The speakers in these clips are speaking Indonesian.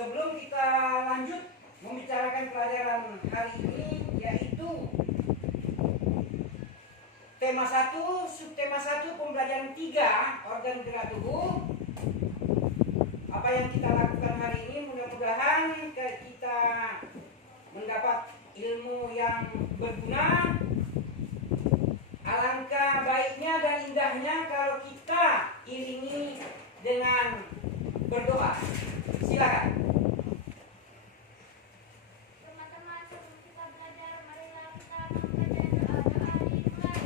Sebelum kita lanjut membicarakan pelajaran hari ini, yaitu tema 1, subtema 1, pembelajaran 3, organ gerak tubuh. Apa yang kita lakukan hari ini, mudah-mudahan kita mendapat ilmu yang berguna. Alangkah baiknya dan indahnya kalau kita iringi dengan berdoa. Silakan. Teman-teman, sebelum kita belajar, marilah kita membaca doa-doa dimulai.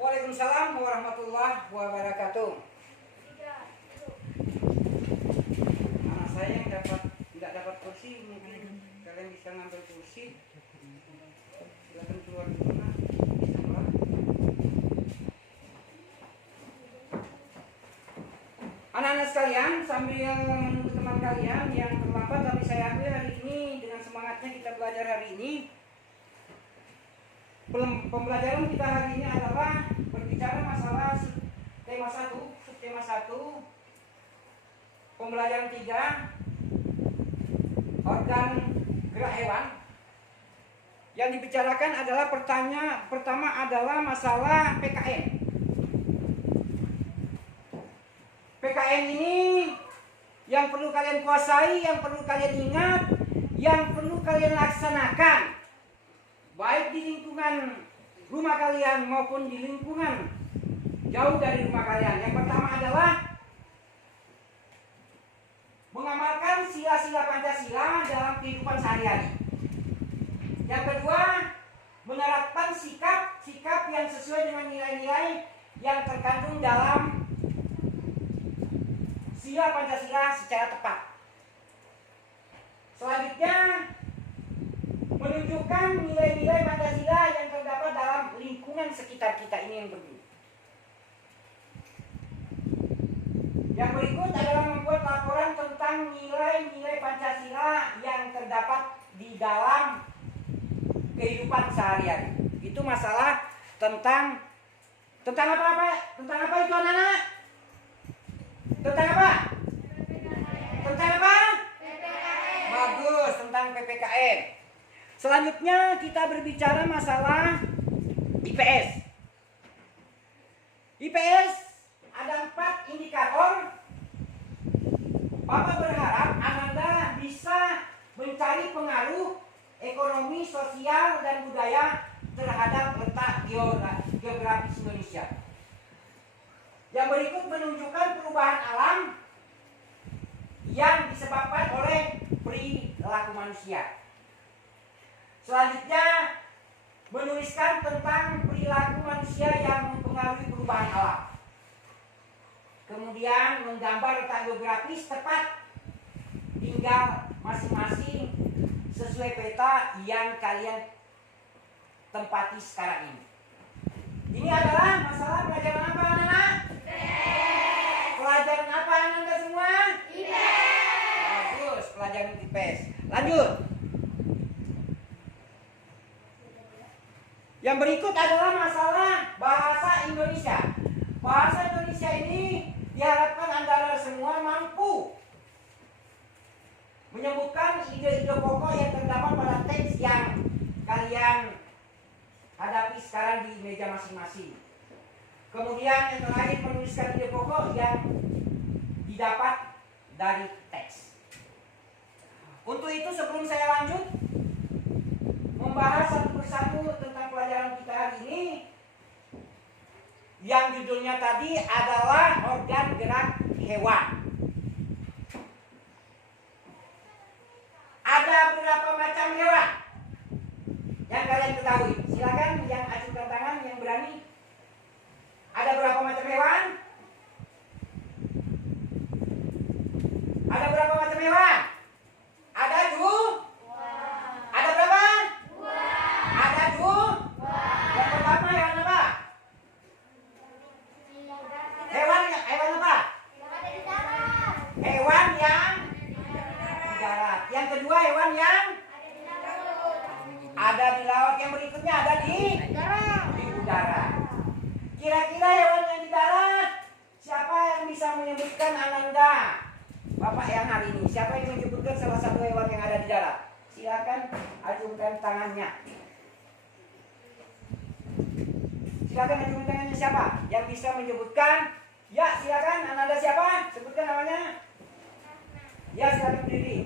Waalaikumsalam warahmatullahi wabarakatuh. Anak saya yang tidak dapat kursi, mungkin kalian bisa ngambil kursi. Silakan keluar di tengah. Anak-anak sekalian, sambil menunggu teman kalian yang terlambat, tapi saya ambil hari ini dengan semangatnya kita belajar hari ini. Pembelajaran kita hari ini adalah berbicara masalah tema 1, subtema 1, pembelajaran 3, organ gerak hewan. Yang dibicarakan adalah pertama adalah masalah PKN. PKN ini yang perlu kalian kuasai, yang perlu kalian ingat, yang perlu kalian laksanakan, baik di lingkungan rumah kalian maupun di lingkungan jauh dari rumah kalian. Yang pertama adalah mengamalkan sila-sila Pancasila dalam kehidupan sehari-hari. Yang kedua, menerapkan sikap yang sesuai dengan nilai-nilai yang terkandung dalam sila Pancasila secara tepat. Selanjutnya, menunjukkan nilai-nilai Pancasila yang terdapat dalam lingkungan sekitar kita ini yang berdua. Yang berikut adalah membuat laporan tentang nilai-nilai Pancasila yang terdapat di dalam kehidupan sehari-hari. Itu masalah tentang apa? Tentang apa itu anak-anak? Tentang apa? Tentang apa? PPKN. Bagus, tentang PPKN. Selanjutnya kita berbicara masalah IPS. IPS ada 4 indikator. Bapak berharap Anda bisa mencari pengaruh ekonomi, sosial, dan budaya terhadap letak geografis Indonesia. Yang berikut menunjukkan perubahan alam yang disebabkan oleh perilaku manusia. Selanjutnya menuliskan tentang perilaku manusia perubahan alam. Kemudian menggambar letak geografis tepat, tinggal masing-masing sesuai peta yang kalian tempati sekarang ini. Ini adalah masalah pelajaran apa anak-anak? Pelajaran apa anak-anak semua? Bagus, pelajaran IPS. Lanjut. Yang berikut adalah masalah bahasa Indonesia. Bahasa Indonesia ini diharapkan Anda semua mampu menyebutkan ide-ide pokok yang terdapat pada teks yang kalian hadapi sekarang di meja masing-masing. Kemudian yang terakhir menuliskan ide pokok yang didapat dari teks. Untuk itu sebelum saya lanjut membahas satu persatu tentang pelajaran kita hari ini, yang judulnya tadi adalah organ gerak hewan. Ada berapa macam hewan yang kalian ketahui? Silakan yang acungkan tangan yang berani. Ada berapa macam hewan? Ada berapa macam hewan? Ada dua. Ada berapa? Ada dua. Yang pertama hewan apa? Hewan apa? Hewan yang di darat. Yang kedua hewan yang ada di laut. Yang berikutnya ada di udara. Kira-kira hewan yang di darat, siapa yang bisa menyebutkan Ananda? Bapak yang hari ini, siapa yang menyebutkan salah satu hewan yang ada di darat? Silakan acungkan tangannya. Silakan acungkan tangannya siapa yang bisa menyebutkan? Ya, silakan. Ananda siapa? Sebutkan namanya. Ya, silakan berdiri.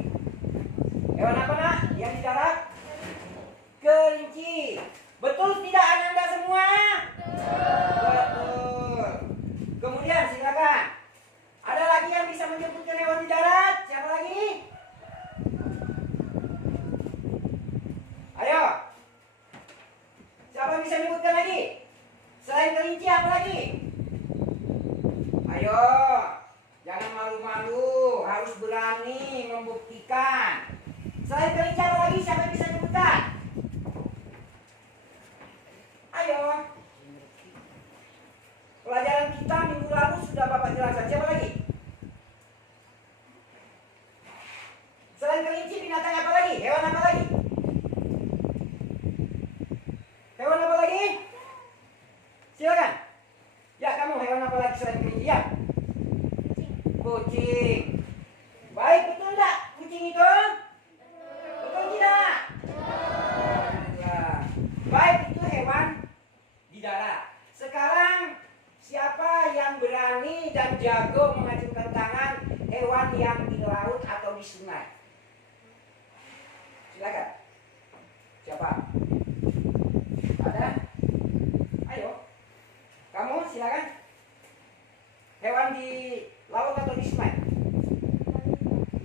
Hewan apa nak? Yang di darat? Kelinci. Betul tidak Ananda semua? Betul. Kemudian silakan. Ada lagi yang bisa menyebutkan hewan di darat? Siapa lagi? Ayo. Siapa yang bisa menyebutkan lagi? Selain kelinci apa lagi? Ayo. Jangan malu-malu, harus berani membuktikan. Selain kelinci apa lagi? Siapa yang bisa menyebutkan? Ayo. Pelajaran kita minggu lalu sudah Bapak jelaskan. Siapa lagi? Selain kelinci, binatang apa lagi? Hewan apa lagi? Hewan apa lagi? Silakan. Ya, kamu hewan apa lagi selain kelinci? Ya. Kucing. Baik, betul enggak kucing itu? Betul tidak? Ya. Baik, itu hewan di darat. Sekarang siapa yang berani dan jago mengacungkan tangan hewan yang di laut atau di sungai? Silakan. Siapa? Ada? Ayo. Kamu silakan. Hewan di laut atau di sungai?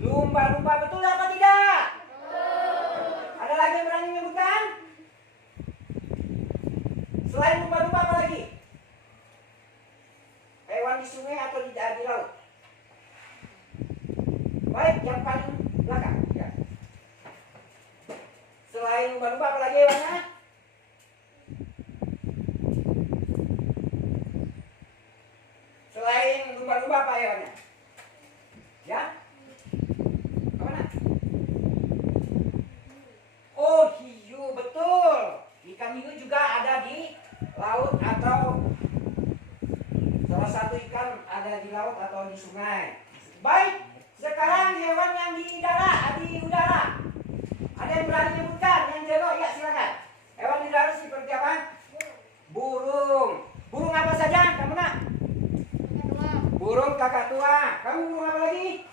Lumba-lumba, betul apa tidak? Ada lagi yang berani menyebutkan? Selain lumba-lumba apa lagi? Hewan di sungai atau di laut? Baik, yang paling belakang. Ya. Selain lumba-lumba apa lagi hewannya? Selain lumba-lumba apa hewannya? Ya? Apa nak? Oh, hiu, betul. Ikan hiu juga ada di laut atau salah satu ikan ada di laut atau di sungai. Baik, sekarang hewan yang di udara. Ada yang berani menyebutkan? Yang jago, ya silakan. Hewan di darat seperti apa? Burung. Burung apa saja? Kamu nak? Burung kakak tua. Kamu burung apa lagi?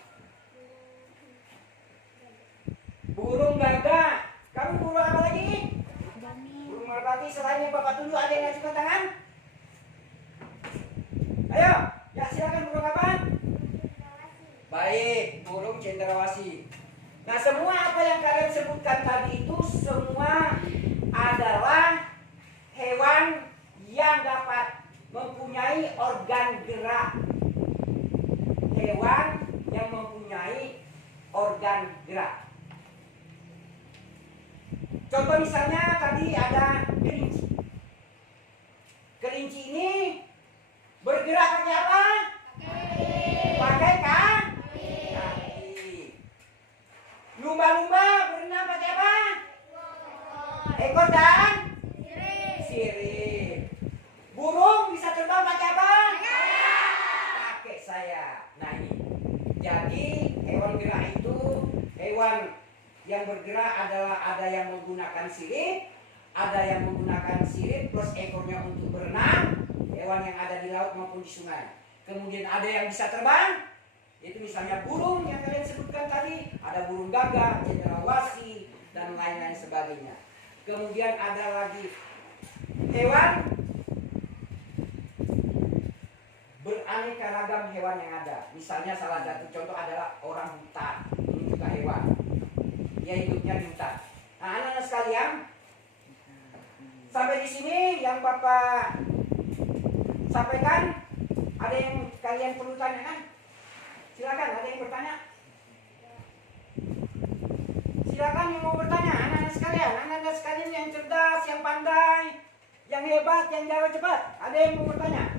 Burung gagak. Kamu burung apa lagi? Burung merpati. Selain yang Bapak tunjuk, ada yang ngajukan tangan? Ayo, ya silakan. Burung apa? Baik, burung cendrawasih. Nah, semua apa yang kalian sebutkan tadi itu semua adalah hewan yang dapat mempunyai organ gerak. Hewan yang mempunyai organ gerak. Contoh misalnya tadi ada kelinci. Kelinci ini bergerak pakai apa? Pakai kaki. Lumba-lumba berenang pakai apa? Ekor dan sirip. Burung bisa terbang pakai apa? Pakai sayap. Nah ini. Jadi hewan gerak itu hewan yang bergerak adalah ada yang menggunakan sirip, ada yang menggunakan sirip plus ekornya untuk berenang, hewan yang ada di laut maupun di sungai. Kemudian ada yang bisa terbang, itu misalnya burung yang kalian sebutkan tadi, ada burung gagak, cendrawasih, dan lain-lain sebagainya. Kemudian ada lagi hewan beraneka ragam hewan yang ada. Misalnya salah satu contoh adalah orang hutan, ini juga hewan. Dia hidupnya di hutan. Nah, anak-anak sekalian, sampai di sini yang Bapak sampaikan, ada yang kalian perlu tanyakan? Silakan, ada yang bertanya? Silakan yang mau bertanya, anak-anak sekalian yang cerdas, yang pandai, yang hebat, yang jawab cepat. Ada yang mau bertanya?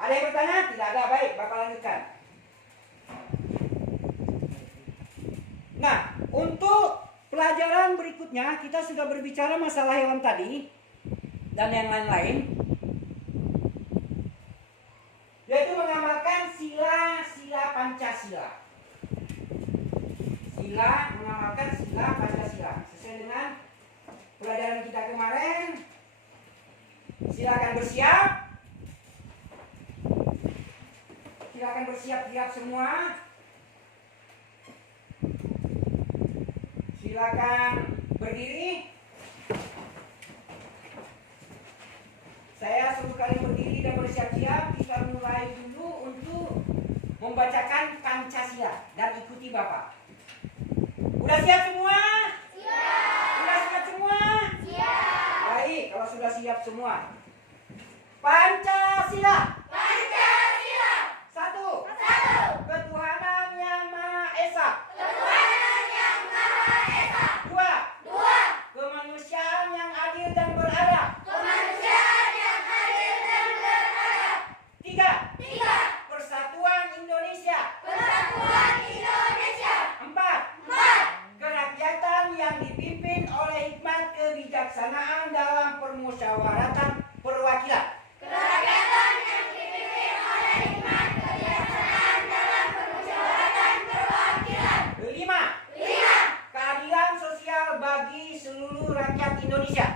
Ada yang bertanya? Tidak ada, baik, Bapak lanjutkan. Nah, untuk pelajaran berikutnya kita sudah berbicara masalah hewan tadi dan yang lain-lain, yaitu mengamalkan sila-sila Pancasila. Mengamalkan sila Pancasila sesuai dengan pelajaran kita kemarin. Silakan bersiap. Silakan bersiap-siap semua. Silakan berdiri. Saya suruh kalian berdiri dan bersiap-siap. Kita mulai dulu untuk membacakan Pancasila dan ikuti Bapak. Udah siap semua? Siap. Udah siap semua? Siap. Baik, kalau sudah siap semua. Pancasila. Pancasila. Satu. Ketuhanan yang Maha Esa. Dua. Kemanusiaan yang adil dan beradab. Tiga. Persatuan Indonesia. Empat. Kerakyatan yang dipimpin oleh hikmat kebijaksanaan dalam permusyawaratan perwakilan. Lima. Keadilan sosial bagi seluruh rakyat Indonesia.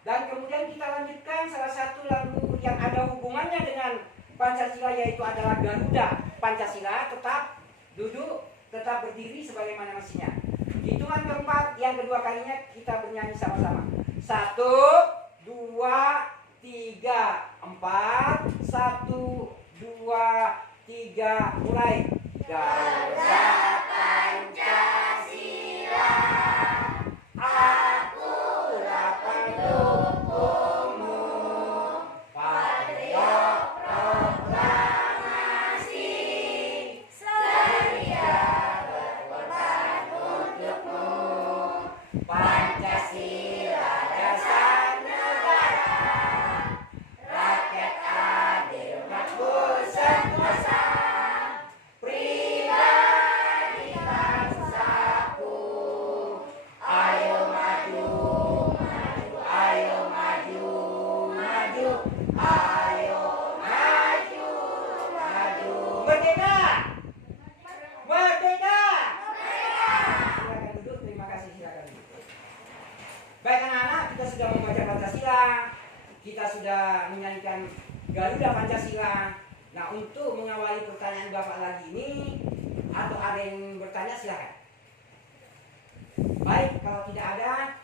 Dan kemudian kita lanjutkan salah satu lagu yang ada hubungannya dengan Pancasila, yaitu adalah Garuda Pancasila. Tetap duduk, tetap berdiri sebagaimana mestinya. Hitungan keempat yang kedua kalinya kita bernyanyi sama-sama. 1, 2, 3, 4. 1, 2, 3, mulai. Garuda Pancasila, akulah pendukungmu. Patriot proklamasi, setia berkorban untukmu. Pancasila dasar negara, rakyat adil makmur sentosa. Pribadi bangsaku, ayo maju, maju, ayo maju, maju, ayo maju, maju. Merdeka! Merdeka! Silakan duduk, terima kasih, silakan duduk. Baik anak-anak, kita sudah membaca Pancasila, kita sudah menyanyikan Garuda Pancasila. Nah, untuk mengawali pertanyaan Bapak lagi ini, atau ada yang bertanya, silakan. Baik, kalau tidak ada,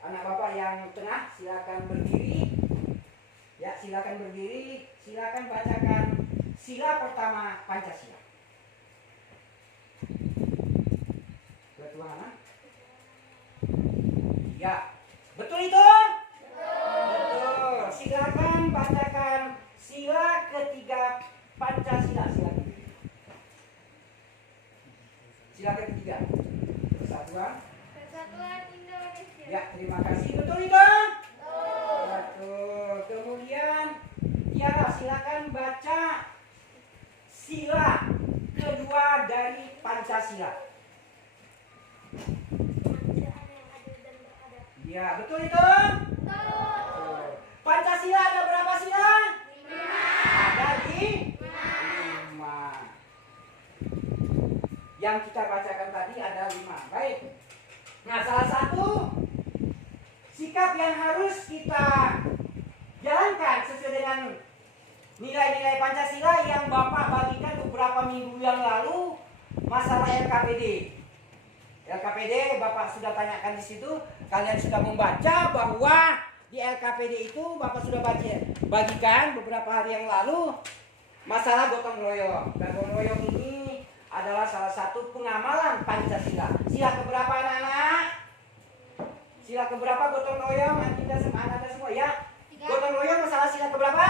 anak Bapak yang tengah silakan berdiri. Ya, silakan berdiri, silakan bacakan sila pertama Pancasila. Ketuhanan Ya, betul itu? Betul. Silakan bacakan sila ketiga Pancasila. Silakan. Sila ketiga. Persatuan. Persatuan Indonesia. Ya, terima kasih. Betul itu? Betul. Betul. Kemudian, Tiara silakan baca sila kedua dari Pancasila. Kemanusiaan yang adil dan beradab. Ya, betul itu? Betul. Pancasila ada berapa sila? 5. Ada di 5. Yang kita bacakan tadi ada 5. Baik. Nah, salah satu sikap yang harus kita jalankan sesuai dengan nilai-nilai Pancasila yang Bapak bagikan beberapa minggu yang lalu, masalah LKPD. LKPD Bapak sudah tanyakan di situ, kalian sudah membaca bahwa di LKPD itu Bapak sudah bagikan beberapa hari yang lalu masalah gotong royong. Dan gotong royong ini adalah salah satu pengamalan Pancasila. Sila keberapa anak-anak? Sila keberapa gotong royong? Anda semua ya? Gotong royong masalah sila keberapa?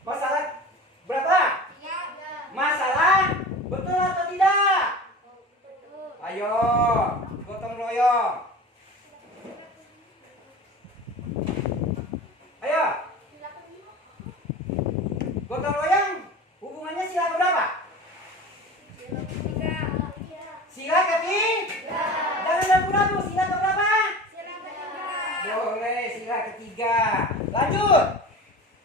Masalah berapa? Masalah betul atau tidak? Ayo, gotong royong. Ayo, gotong royong hubungannya sila keberapa? Sila ketiga. Jangan ragu-ragu, sila keberapa? Boleh, sila ketiga. Lanjut.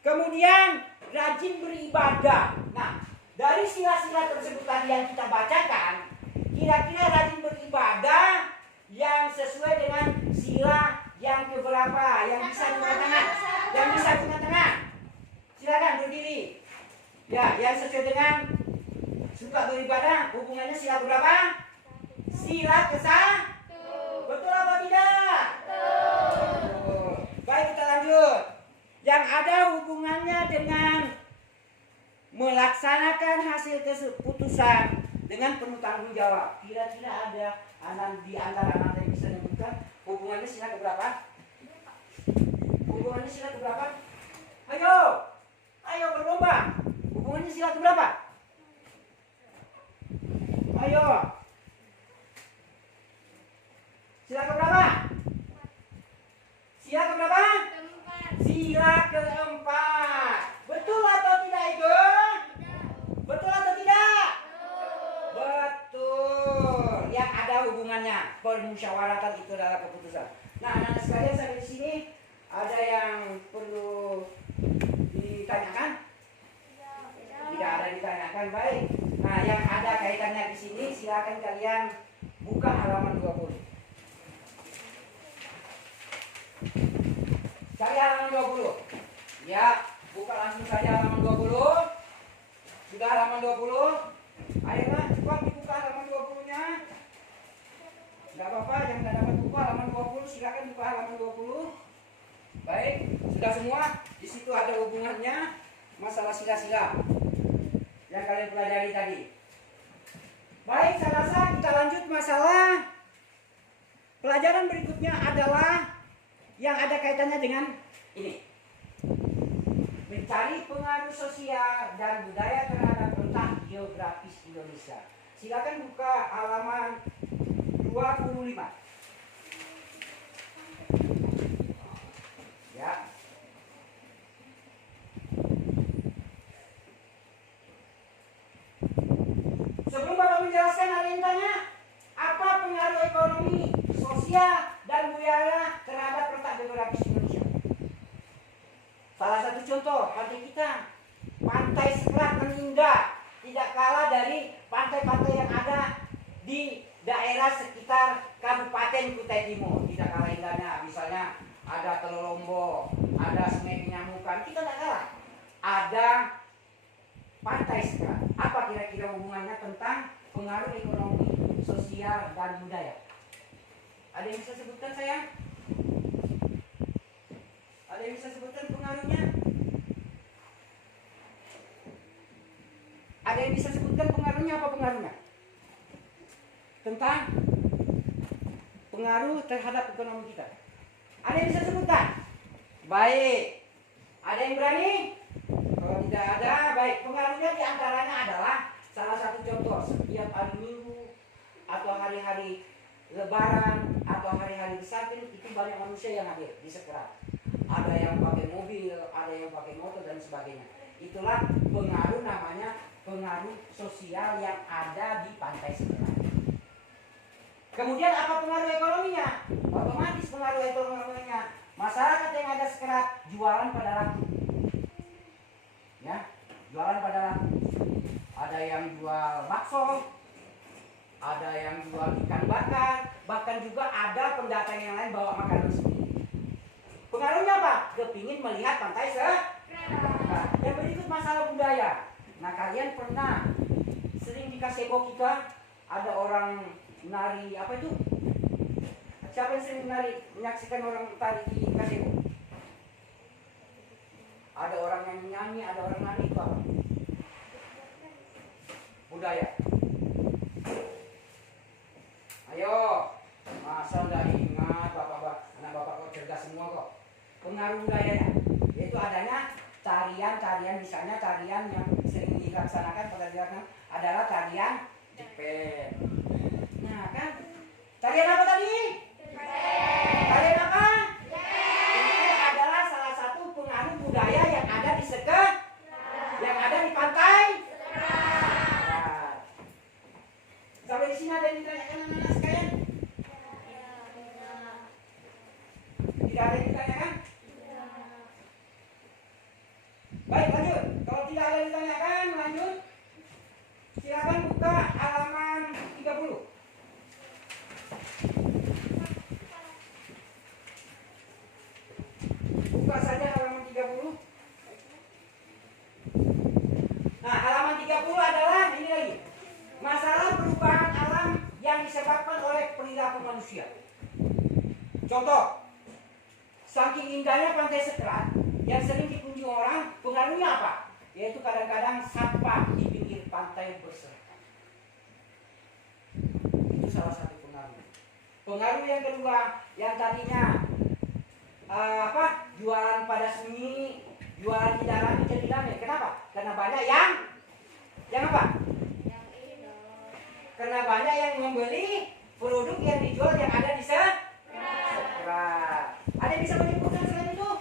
Kemudian rajin beribadah. Nah, dari sila-sila tersebut tadi yang kita bacakan, kira-kira rajin beribadah yang sesuai dengan sila yang keberapa? Yang bisa buka tangan. Yang bisa buka tangan. Silakan berdiri. Ya, yang sesuai dengan suka beribadah hubungannya sila keberapa? Sila ke-1. Betul apa tidak? Betul. Baik, kita lanjut. Yang ada hubungannya dengan melaksanakan hasil keputusan dengan penuh tanggung jawab. Kira-kira ada di antara anak yang bisa menyebutkan hubungannya sila keberapa? Hubungannya sila keberapa? Ayo, ayo berlomba. Hubungannya sila keberapa? Ayo. Sila keberapa? Sila keberapa? Sila keempat. Betul atau tidak itu? Betul atau tidak? Betul. Yang ada hubungannya permusyawaratan itu adalah keputusan. Nah, anak sekalian sampai di sini ada yang perlu ditanyakan? Tidak ada ditanyakan, baik. Nah, yang ada kaitannya di sini silakan kalian buka halaman 20. Cari halaman 20. Ya, buka langsung saja halaman 20. Sudah halaman 20? Ayolah, cepat dibuka halaman 20-nya. Enggak apa-apa, yang tidak dapat buka halaman 20, silakan buka halaman 20. Baik, sudah semua. Di situ ada hubungannya masalah sila-sila yang kalian pelajari tadi. Baik, saya rasa kita lanjut masalah pelajaran berikutnya adalah yang ada kaitannya dengan ini. Mencari pengaruh sosial dan budaya terhadap letak geografis Indonesia. Silakan buka halaman 25. Ya. Sebelum Bapak menjelaskan, ada yang tanya, apa pengaruh ekonomi, sosial, dan budaya terhadap letak geografis Indonesia? Salah satu contoh, pantai kita, Pantai Selat Meninda, tidak kalah dari pantai-pantai yang ada di daerah sekitar Kabupaten Kutai Timur. Tidak kalah indahnya, misalnya ada Telur Lombok, ada Sungai Penyamukan, kita tidak kalah. Ada Pantai Selat. Apa kira-kira hubungannya tentang pengaruh ekonomi, sosial, dan budaya? Ada yang bisa sebutkan, sayang? Ada yang bisa sebutkan pengaruhnya? Ada yang bisa sebutkan pengaruhnya? Apa pengaruhnya? Tentang pengaruh terhadap ekonomi kita? Ada yang bisa sebutkan? Baik. Ada yang berani? Kalau tidak ada, baik. Pengaruhnya diantaranya adalah salah satu contoh, setiap hari Minggu atau hari-hari Lebaran atau hari-hari besar itu banyak manusia yang hadir di Sekerat. Ada yang pakai mobil, ada yang pakai motor dan sebagainya. Itulah pengaruh, namanya pengaruh sosial yang ada di Pantai Sekerat. Kemudian apa pengaruh ekonominya? Otomatis pengaruh ekonominya, masyarakat yang ada Sekerat jualan pada laku. Ya, jualan pada laku. Ada yang jual bakso, ada yang jual ikan bakar, bahkan juga ada pendatang yang lain bawa makanan sendiri. Pengaruhnya apa? Kepingin melihat Pantai Sekerat. Nah, yang berikut masalah budaya. Nah, kalian pernah sering di kasebo kita ada orang nari apa itu? Siapa yang sering menari, menyaksikan orang tari di kasebo? Ada orang yang nyanyi, ada orang nari, itu apa? Budaya. Ayo, masa nggak ingat bapak-bapak, anak bapak kok cerdas semua kok. Pengaruh budayanya, yaitu adanya tarian-tarian, misalnya tarian yang sering dilaksanakan pada daerah adalah tarian Jepang. Nah kan, tarian apa tadi? Tarian apa? Jepang adalah salah satu pengaruh budaya yang ada di Sekerat, yang ada di Pantai. Sampai di sini ada yang ditanyakan anak-anak sekalian? Tidak ada yang ditanyakan? Baik, lanjut. Kalau tidak ada yang ditanyakan, lanjut. Silakan buka halaman 30. Buka saja halaman 30. Nah, halaman 30 adalah ini lagi. Masalah perubahan alam yang disebabkan oleh perilaku manusia. Contoh, saking indahnya Pantai Sekerat yang sering dikunjungi orang, pengaruhnya apa? Yaitu kadang-kadang sampah di pinggir pantai berserakan. Itu salah satu pengaruh. Pengaruh yang kedua, yang tadinya jualan pada sunyi, jualan tidak rame jadi rame. Kenapa? Karena banyak yang apa? Karena banyak yang membeli produk yang dijual yang ada di Sekerat. Ada yang bisa menyebutkan selain itu?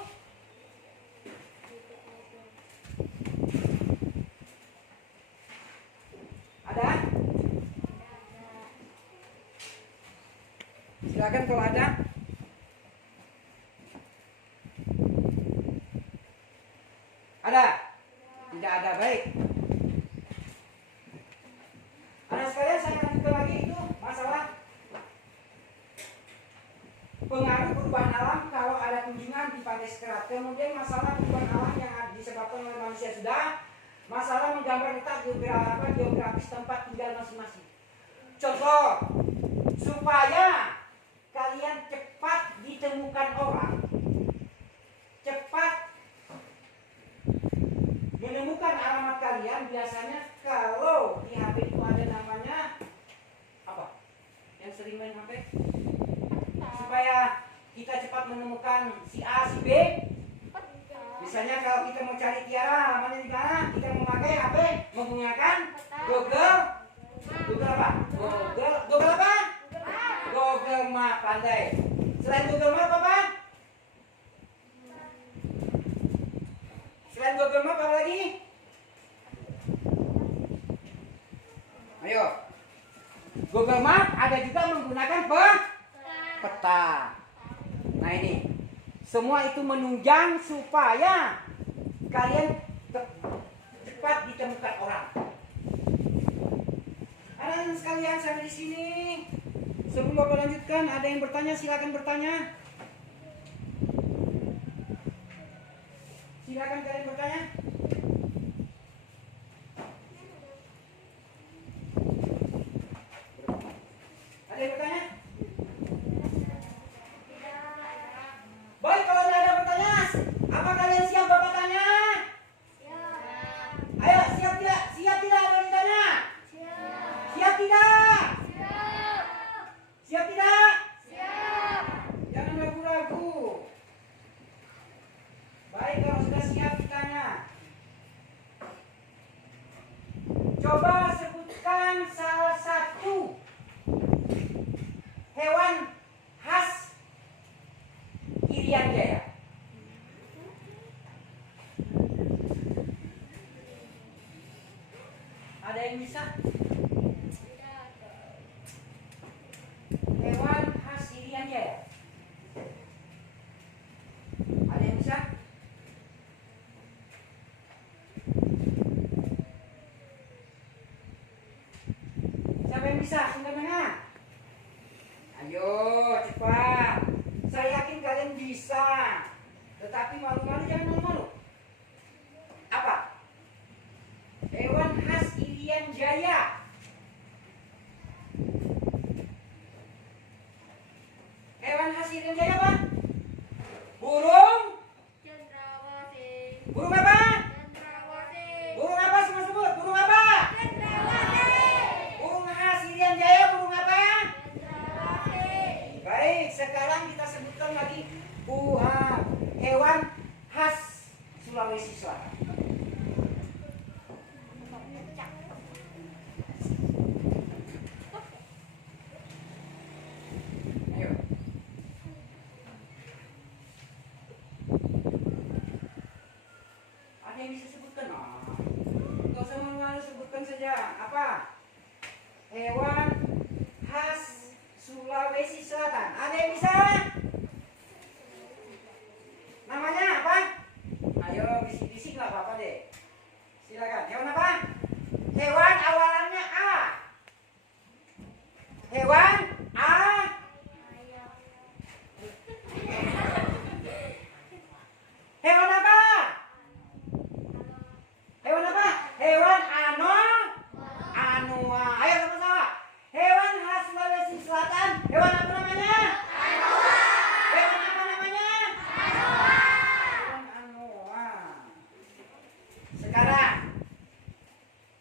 Ada? Silakan kalau ada. Ada? Tidak ada, baik. Anak sekalian, saya lanjutkan lagi itu masalah pengaruh perubahan alam kalau ada kunjungan di Pantai Sekerat. Kemudian masalah perubahan alam yang disebabkan oleh manusia sudah. Masalah menggambar letak geografis tempat tinggal masing-masing. Contoh, supaya kalian cepat ditemukan orang, cepat menemukan alamat kalian, biasanya kalau di HP itu ada namanya apa? Yang sering main HP? Supaya kita cepat menemukan si A, si B. Misalnya kalau kita mau cari Tiara, alamatnya di mana? Kita memakai HP menggunakan Google apa? Google apa? Google Map, pandai. Selain Google Map apa? Selain Google Map apa lagi? Ayo. Google Map ada juga menggunakan peta. Nah ini. Semua itu menunjang supaya kalian cepat ditemukan orang. Anak-anak sekalian, sampai di sini. Sebelum Bapak lanjutkan, ada yang bertanya, silakan bertanya. Silakan kalian bertanya. Ada yang bertanya? Baik, kalau tidak ada pertanyaan, apa kalian siap Bapak tanya? Siap. Ayo, siap tidak? Siap tidak ada yang ditanya? Siap. Siap tidak? Siap. Siap tidak? Siap. yang bisa? Tidak. Hewan khas Irian Jaya. Ada yang bisa? Siapa yang bisa? Angkat tangan. Ayo, cepat. Saya yakin kalian bisa. Tetapi malu-malu, jangan malu-malu. Apa? Hewan khas Irian Jaya. Hewan khas Irian Jaya apa? Burung? Cendrawasih. Burung apa? Cendrawasih. Burung apa semua sebut? Burung apa? Cendrawasih. Burung khas Irian Jaya, burung apa? Cendrawasih. Baik, sekarang kita sebutkan lagi hewan khas Sulawesi Selatan. Ayo. Ada yang bisa sebutkan? Nggak usah malu-malu, sebutkan saja. Apa? Hewan khas Sulawesi Selatan. Ada yang bisa? Namanya apa? Ayo, bisik-bisik nggak apa-apa deh. Silakan. Hewan apa? Hewan awalannya A. Hewan A. Hewan apa? Hewan apa? Hewan anoa. Ayo sama-sama. Hewan khas Sulawesi Selatan. Hewan apa namanya? Hewan apa namanya? Hewan anoa. Sekarang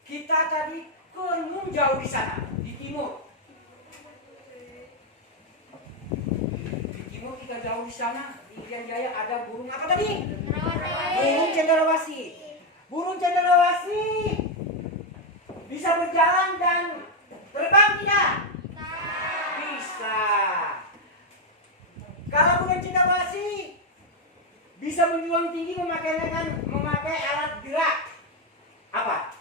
kita tadi gunung jauh di sana, di timur. Di timur kita jauh di sana, di Irian Jaya ada burung apa tadi? Burung cendrawasih. Burung cendrawasih bisa berjalan dan terbang tidak? Bisa. Kalau burung cendrawasih bisa menjulang tinggi memakai alat gerak. Apa?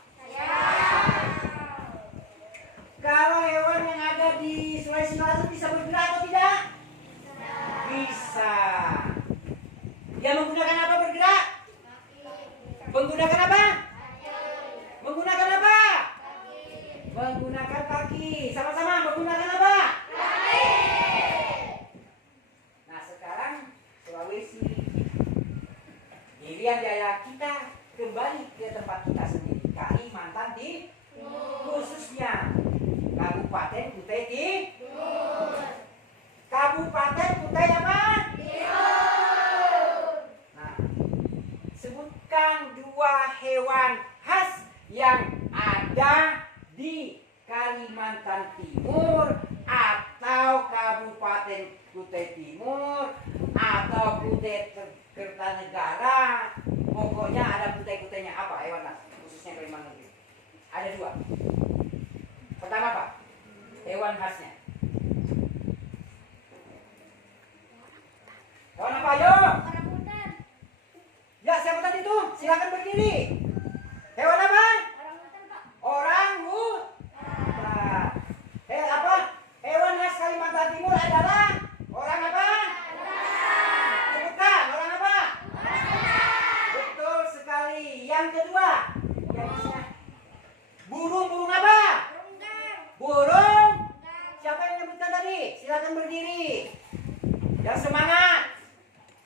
Kalau hewan yang ada di Sulawesi Selatan bisa bergerak atau tidak? Bisa. Dia menggunakan apa bergerak? Menggunakan apa? Menggunakan apa? Menggunakan kaki. Sama-sama menggunakan apa? Nah, sekarang Sulawesi Irian Jaya kita kembali ke tempat kita sendiri, Kalimantan di khususnya Kabupaten Kutai Timur. Kabupaten Kutai apa? Nah, sebutkan dua hewan khas yang ada di Kalimantan Timur atau Kabupaten Kutai Timur atau Kutai Kertanegara. Pokoknya ada kutai-kutainya. Apa hewan khas khususnya Kalimantan Timur? Ada dua. Pertama apa? Hewan khasnya. Hewan apa? Ayo. Orangutan. Ya, siapa tadi itu? Silakan berdiri. Hewan apa? Orangutan, Pak. Orangutan. Apa? Hewan khas Kalimantan Timur adalah orang apa? Sebutkan, orang apa? Betul sekali. Yang kedua, yang khasnya burung apa? Burung. Siapa yang menyebutkan tadi? Silakan berdiri. Yang semangat.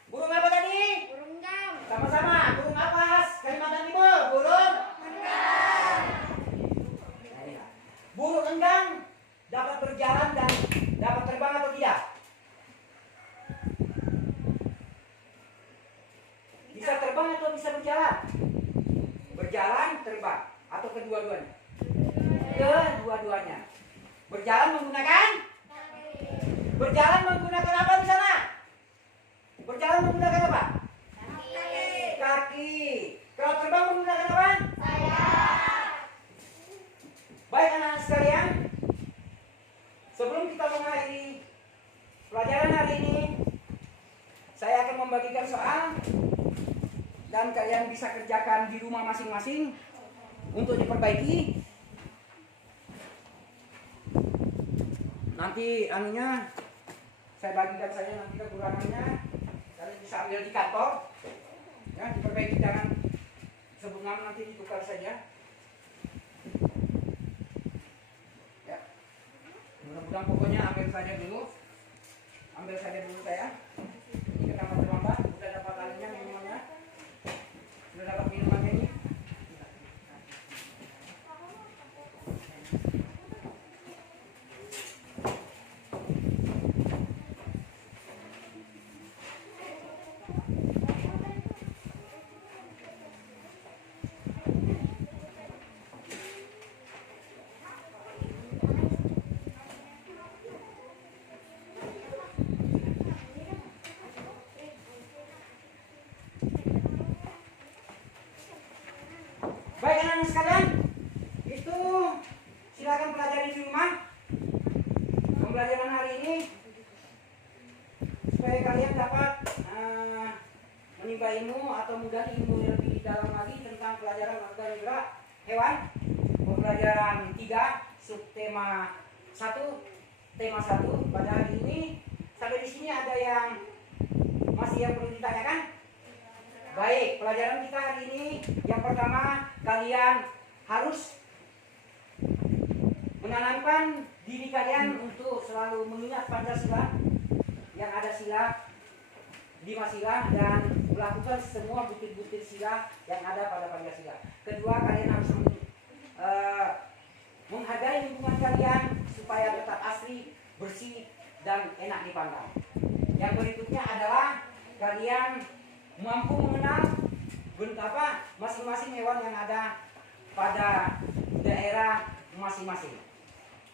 Burung apa tadi? Burung gam. Sama-sama. Burung apa khas Kalimantan Timur? Burung. Burung enggang dapat berjalan dan dapat terbang atau tidak? Bisa terbang atau bisa berjalan? Berjalan, terbang atau kedua-duanya? Kedua-duanya. Berjalan menggunakan? Berjalan menggunakan apa di sana? Berjalan menggunakan apa? Kaki. Kalau terbang menggunakan apa? Baik anak-anak sekalian, sebelum kita mengakhiri pelajaran hari ini, saya akan membagikan soal dan kalian bisa kerjakan di rumah masing-masing untuk diperbaiki. nanti anunya saya bagikan saja nanti kekurangannya. Kalian bisa ambil di kantor. Ya, diperbaiki, jangan sebelum nanti ditukar saja. Ya. Mudah-mudahan pokoknya ambil saja dulu saya. Ini kenapa terlambat? Sudah dapat anunya, minumannya. Sudah dapat minumannya ini. Baik anak-anak sekalian, itu silakan pelajari di rumah pembelajaran hari ini supaya kalian dapat menimba ilmu atau menggali ilmu yang lebih dalam lagi tentang pelajaran organ gerak hewan. Pembelajaran 3 subtema 1 tema 1 pada hari ini. Sampai di sini ada yang masih yang perlu ditanyakan? Baik, pelajaran kita hari ini yang pertama, kalian harus menanamkan diri kalian untuk selalu mengingat Pancasila, yang ada sila 5 sila, dan melakukan semua butir-butir sila yang ada pada Pancasila. Kedua, kalian harus menghargai lingkungan kalian supaya tetap asri, bersih, dan enak dipandang. Yang berikutnya adalah kalian mampu mengenal masing-masing hewan yang ada pada daerah masing-masing.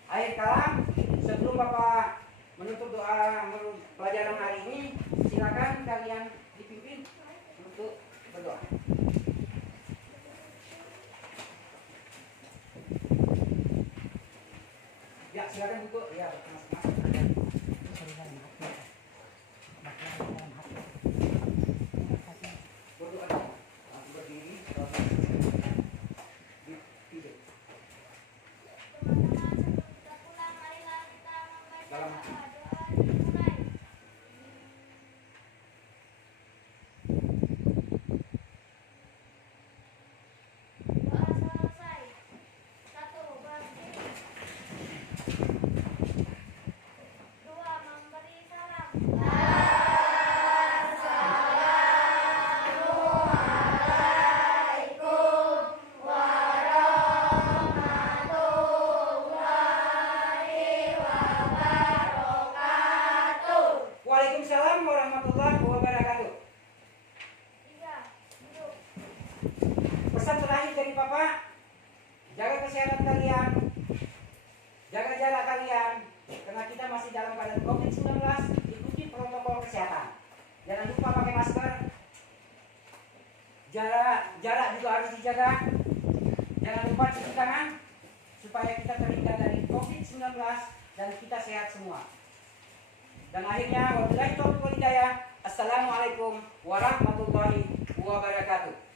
Akhir kalam, sebelum Bapak menutup doa pelajaran hari ini, silakan kalian dipimpin untuk berdoa. Ya, silakan buku. Ya, masing-masing. Waalaikumsalam warahmatullahi wabarakatuh. Pesan terakhir dari Bapak, jaga kesehatan kalian, jaga jarak kalian, karena kita masih dalam keadaan COVID-19, ikuti protokol kesehatan. Jangan lupa pakai masker, jarak juga harus dijaga, jangan lupa cuci tangan, supaya kita terhindar dari COVID-19 dan kita sehat semua. Dan akhirnya, wabillahi taufiq wal hidayah. Assalamualaikum warahmatullahi wabarakatuh.